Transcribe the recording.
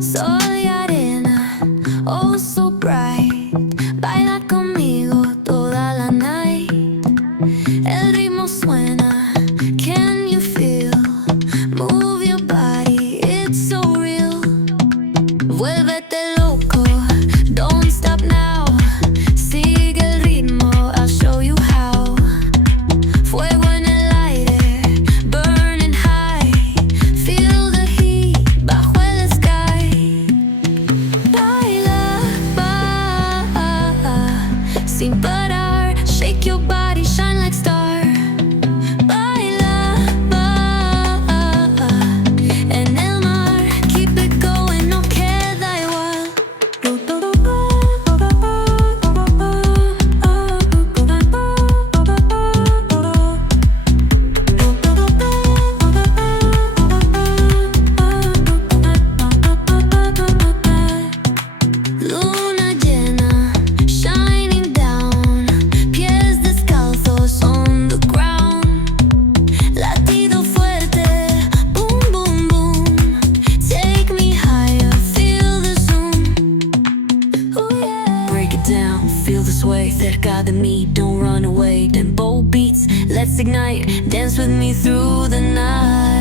Sol y arena, oh so bright. Baila conmigo toda la night. El ritmo suena, can you feel? Move your body, it's so real. Vuélvete loco, don't stop now. Sigue el ritmo, I'll show you how. Fuego en el aire, burning high. Feel the heat bajo el sky. Baila, sin parar. Shake your body, shine like star. Baila, en el mar. Keep it going, no queda igual. Luna llena, shining down. Pies descalzos on the ground. Latido fuerte, boom, boom, boom. Take me higher, feel the zoom. Oh yeah. Break it down, feel the sway. Cerca de mí, don't run away. Tempo beats, let's ignite. Dance with me through the night.